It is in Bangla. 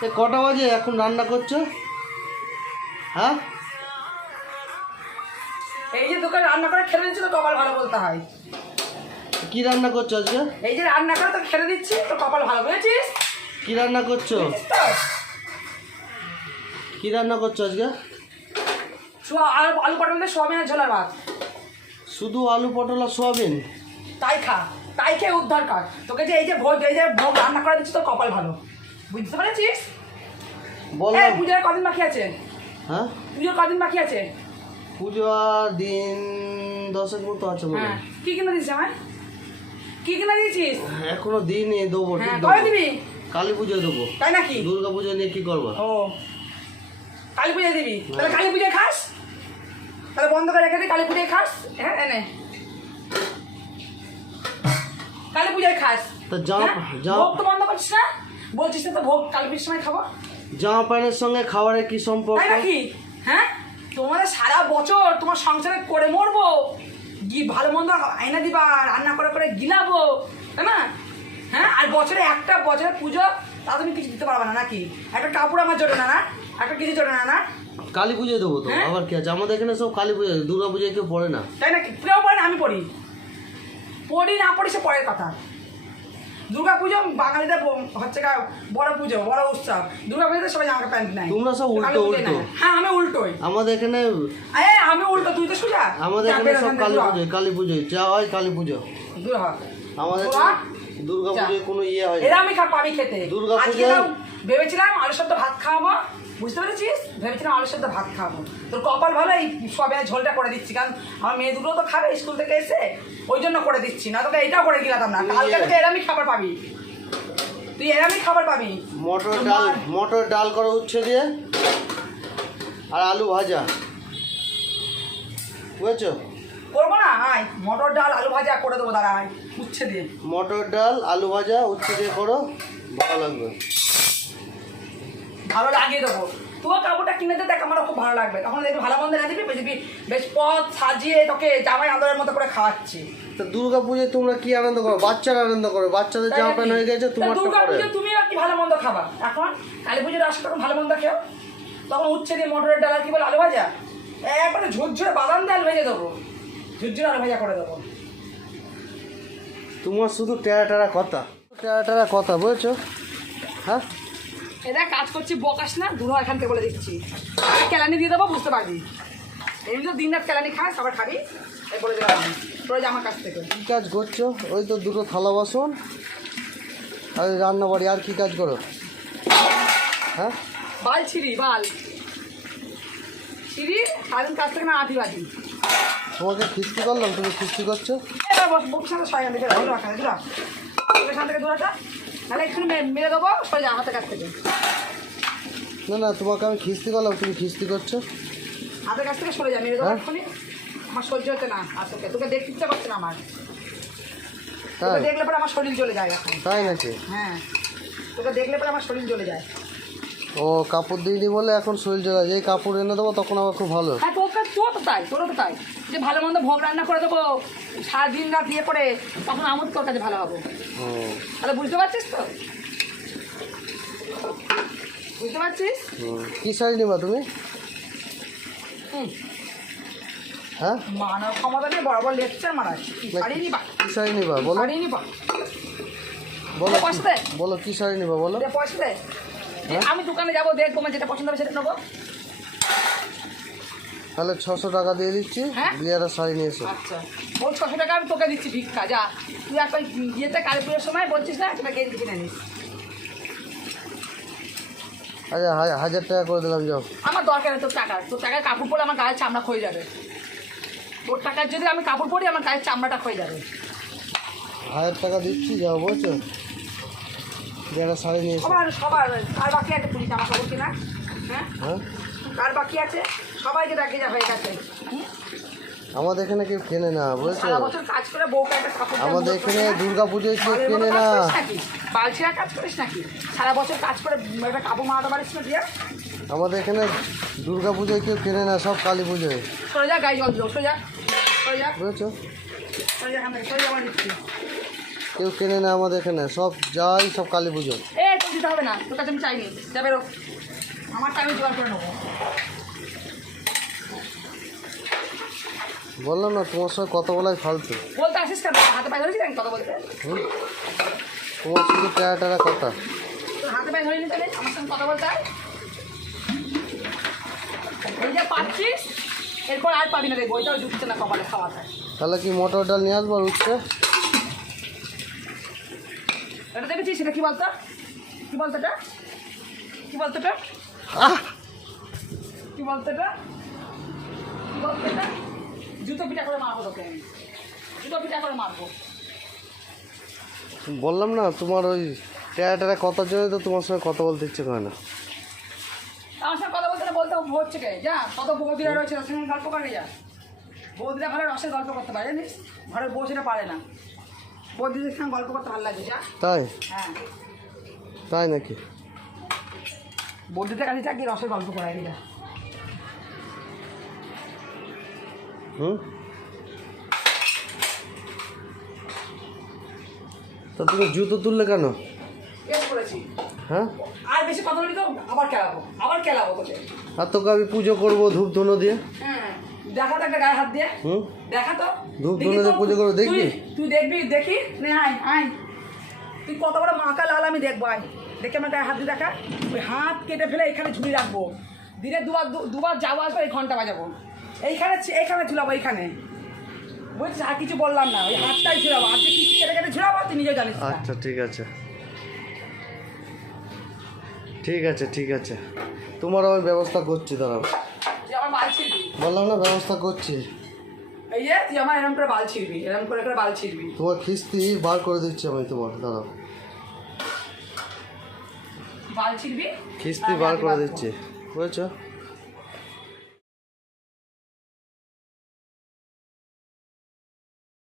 কটা বাজে এখন রান্না করছো? হ্যাঁ, এই যে দোকানে রান্না করে খেতে দিচ্ছি তো কপাল ভালো বলতে হয়। কি রান্না করছো আজকে? এই যে রান্না করে তো খেতে দিচ্ছি তো কপাল ভালো, বুঝেছিস? কি রান্না করছো? কি রান্না করছো আজকে? আলু পটল দিয়ে সোয়াবিনের ঝোলার ভাত। শুধু আলু পটল আর সোয়াবিন? তাই খা, তাই খেয়ে উদ্ধার কর। তোকে যে এই যে ভোগ রান্না করে দিচ্ছি তো কপাল ভালো, বুঝতে পেরেছিস? বললাম। পুজোর কদিন বাকি আছে? হ্যাঁ, পুজোর কদিন বাকি আছে? পুজো আর দিন 10 মতো আছে মনে হয়। কি কিনে দিচ্ছিস আমায়? কি কিনে দিয়েছিস? এখনো দিনই দেবো, ঠিক কবে দিবি? কালী পুজোয় দেবো। তাই নাকি? দুর্গা পুজো নিয়ে কি করবো? ও, কালী পুজোয় দিবি? তাহলে কালী পুজোয় খাস, তাহলে বন্ধ করে রেখে দিই, কালী পুজোয় খাস। হ্যাঁ, এনে কালী পুজোয় খাস। ভোগ তো বন্ধ করছিস না, বলছিস তো ভোগ কালী পুজোর সময় খাবো। জামা প্যান্টের সঙ্গে খাবারের কি সম্পর্ক? তাই নাকি? হ্যাঁ, তোমাদের সারা বছর তোমার সংসারে করে মরবো, ভালো মন্দ আয়না দিবা, রান্না করে করে গিলাবো, তাই না? হ্যাঁ, আর বছরে পুজো তা তুমি কিছু দিতে পারবে না নাকি? একটা কাপড় আমার জোটে না, না একটা কিছু জোটে না, না কালী পুজোয় দেবো তো। আবার কি আছে, আমাদের এখানে সব কালী পুজো, দুর্গা পুজোয় কেউ পড়ে না। তাই নাকি? কেউ পড়ে না, আমি পড়ি না পড়ি সে পরের কথা। দুর্গা পুজো বাঙালিদের হচ্ছে বড় পুজো, বড় উৎসব। দুর্গা পুজোতে সবাই জামা প্যান্ট নাই, তোমরা সব উল্টো উল্টো। হ্যাঁ, আমি উল্টোই। আমাদের এখানে আমি উল্টো, তুই তো সোজা। আমাদের এখানে সব কালী পুজোয় যা হয় কালী পুজো। আমাদের দুর্গা পুজোয় কোনো ইয়ে হয় এরা আমি পাবি খেতে। দুর্গা পুজোয় ভেবেছিলাম আলু সেদ্ধ ভাত খাওয়াবো, বুঝতে পেরেছিস? ভেবেছিলাম আলু সেদ্ধ ভাত খাওয়াবো। তোর কপাল ভালো, এই সবে ঝোলটা করে দিচ্ছি, কারণ আমার মেয়ে দুটো তো খাবে স্কুল থেকে এসে, ওই জন্য করে দিচ্ছি। না তোকে এইটাও করে গেলাম না, কালকে থেকে এরামই খাবার পাবি, তুই এরামই খাবার পাবি। মটর ডাল করো উচ্ছে দিয়ে, আর আলু ভাজা, বুঝেছো? করবো না, আয় মটর ডাল আলু ভাজা করে দেবো, দাঁড়া আয় উচ্ছে দিয়ে। মটর ডাল আলু ভাজা উচ্ছে দিয়ে করো, ভালো লাগবে। ভালো লাগিয়ে দেবো। তুইও কাপড়টা কিনে দে, দেখ আমার খুব ভালো লাগবে। তখন দেখবি ভালো মন্দ না দিবি, বুঝবি বেশ পথ সাজিয়ে তোকে জামাই আদরের মতো করে খাওয়াচ্ছি। তো দুর্গা পুজোয় তোমরা কি আনন্দ করো? বাচ্চারা আনন্দ করো, বাচ্চাদের জামা প্যান্ট হয়ে গেছে, তোমার দুর্গা পুজো তুমি আর কি ভালো মন্দ খাবা? এখন কালী পুজোর আসলে তখন ভালো মন্দ খেও, তখন উচ্ছে দিয়ে মটরের ডাল আর কি বলে আলু ভাজা, একবারে ঝুরঝুরে বাদাম ডাল ভেজে দেবো, ঝুরঝুরে আলু ভাজা করে দেবো। তোমার শুধু টেরা কথা, বুঝেছো? হ্যাঁ, এটা কাজ করছি, বকাস না, দূর এখান থেকে বলে দিচ্ছি। কেলানি দিয়ে দেবো, বুঝতে পারবি? এমনি তো দিন রাত কেলানি খাস, আবার খাবি, এই বলে দিলাম আমি তোরা আমার কাছ থেকে। কী কাজ করছো? ওই তো দুটো থালা বাসন আর রান্না বাড়ি, আর কি কাজ করো? হ্যাঁ, বাল ছিঁড়ি সারাদিন কাছ থেকে না আটি বাজি। তোমাকে খিস্তি করলাম, তুমি খিস্তি করছো? এবার বকিস না, সবাই থেকে এখান থেকে দূরাটা, তাহলে এখানে মেরে দেবো, সরে যা হাতের কাছ থেকে। না, তোমাকে আমি খিস্তি করলাম, তুমি খিস্তি করছো। হাতের কাছ থেকে সরে যা, মেরে দেবো এক্ষুনি। আমার সহ্য হচ্ছে না, আর তোকে দেখতে ইচ্ছা করছে না আমার। তোকে দেখলে পরে আমার শরীর চলে যায় এখন। তাই নাকি? হ্যাঁ, তোকে দেখলে পরে আমার শরীর চলে যায়। ও কাপড় দিইনি বলে এখন শরীর চলে যায়, এই কাপড় এনে দেবো তখন আবার খুব ভালো। হ্যাঁ, তোরও তো তাই, যে ভালো মন্দ ভোগ রান্না করে দেবো সারাদিন রাত দিয়ে করে, তখন আমার তোর কাছে ভালো হবো। তাহলে বুঝতে পারছিস তো? বুঝতে পারছিস? কি শাড়ি নিবা তুমি? হ্যাঁ, মানব ক্ষমতা নিয়ে বরাবর লেকচার মারাস। শাড়ি নিবা? কি শাড়ি নিবা বলো? শাড়ি নিবা বলো কি শাড়ি নিবা বলো? পয়সা দে, আমি দোকানে যাবো, দেখ তোমার যেটা পছন্দ হবে সেটা নেবো। তাহলে 600 টাকা দিয়ে দিচ্ছি, দিয়ে একটা শাড়ি নিয়ে এসো। আচ্ছা, ওই 600 টাকা আমি তোকে দিচ্ছি ভিক্ষা, যা তুই একটা ইয়েতে কালী পুজোর সময় বলছিস না একটা গেঞ্জি কিনে নিস। আচ্ছা 1000 টাকা করে দিলাম, যাও। আমার দরকার নেই তোর টাকায় কাপড় পরে আমার গায়ের চামড়া ক্ষয়ে যাবে। তোর টাকায় যদি আমি কাপড় পরি আমার গায়ের চামড়াটা ক্ষয়ে যাবে। 1000 টাকা দিচ্ছি, যাও, বলছো? দিয়ে একটা শাড়ি নিয়ে এসো। সবার কার বাকি আছে পুলিশ আমার খবর কিনা? হ্যাঁ, কার বাকি আছে? সবাইকে ডাকে যা হয়ে গেছে। আমাদের এখানে কেউ কেনে না, বুঝেছো? কাজ করে বউকে একটা কাপড়, আমাদের এখানে দুর্গা পুজোয় কেউ কেনে না। বালছিরা কাজ করিস নাকি? সারা বছর কাজ করে একটা কাপড় মারাতে পারিস না দিয়ে? আমাদের এখানে দুর্গা পুজোয় কেউ কেনে না, সব কালী পুজোয়। সরে যা, গাড়ি জল দিল, সরে যা, বুঝেছো? সরে যা, আমার দিচ্ছি। কেউ কেনে না আমাদের এখানে, সব যাই সব কালী পুজো। দিতে হবে না, তোর কাছে আমি চাইনি, যা বেরো, আমারটা আমি জোগাড় করে নেবো। বললাম না তোমার সঙ্গে কথা বলাই ফালতু। বলতে আসিস কেন? হাতে পায়ে ধরেছি কথা বলতে? তোমার শুধু টাটা কথা। তোর হাতে পায়ে ধরে নিতে নেই আমার সঙ্গে কথা বলতে হয়? এই যে পাচ্ছিস এরপর আর পাবি না রে, বইটাও জুটছে না কপালে খাওয়াতে। তাহলে কি মটর ডাল নিয়ে আসবো আর উঠছে? এটা দেখেছিস? সেটা কি বলতো? কি বলতো এটা? কি বলতো এটা? কি বলতো এটা? কি বলতো এটা? জুতো পিঠা করে মারবো তোকে আমি, জুতো পিঠা করে মারবো। বললাম না তোমার ওই টাটা কথার জন্য তো তোমার সঙ্গে কথা বলতে ইচ্ছে করে না। আমার সঙ্গে কথা বলতে বলতে হচ্ছে কে? যা, কত বৌদিরা রয়েছে ওর সঙ্গে গল্প করে যা। বৌদিরা ভালো রসের গল্প করতে পারে জানিস, ঘরের বউ সেটা পারে না। বৌদিদের সঙ্গে গল্প করতে ভালো লাগে, যা। তাই? হ্যাঁ, তাই নাকি? বৌদিদের কাছে যা, গিয়ে রসের গল্প করাই যা। হুম, তা তুমি জুতো তুললে কেন? কেস করেছি। হ্যাঁ, আর বেশি কথা বলি তো আবার খেলাবো তোকে। আর তোকে আমি পুজো করবো ধূপ ধুনো দিয়ে। হ্যাঁ, দেখা তো একটা গায়ে হাত দিয়ে। হুম, দেখা তো, ধূপ দেখি ধুনো তো, দিয়ে পুজো করবো, দেখবি? তুই দেখবি, দেখি নে, আয় আয়, তুই কত বড় মাকা লাল আমি দেখবো, আয় দেখে আমার গায়ে হাত দিয়ে দেখা। ওই হাত কেটে ফেলে এখানে ঝুলি রাখবো, দিনে দুবার যাওয়া আসবো, এই ঘন্টা বাজাবো, এইখানে ঝুলাবো, এইখানে, বুঝছিস? আর কিছু বললাম না, ওই হাতটাই ঝুলাবো, আর যে কি কেটে কেটে ঝুলাবো তুই নিজেও জানিস না। আচ্ছা ঠিক আছে, ঠিক আছে, ঠিক আছে, তোমার আমি ব্যবস্থা করছি, দাঁড়াও। তুই আমার বাল ছিড়বি, বললাম না ব্যবস্থা করছি। এই যে তুই আমার এরম করে বাল ছিড়বি, এরম করে বাল ছিড়বি। তোমার খিস্তি বার করে দিচ্ছি আমি তোমার, দাঁড়াও। বাল ছিড়বি, খিস্তি বার করে দিচ্ছি, বুঝেছো?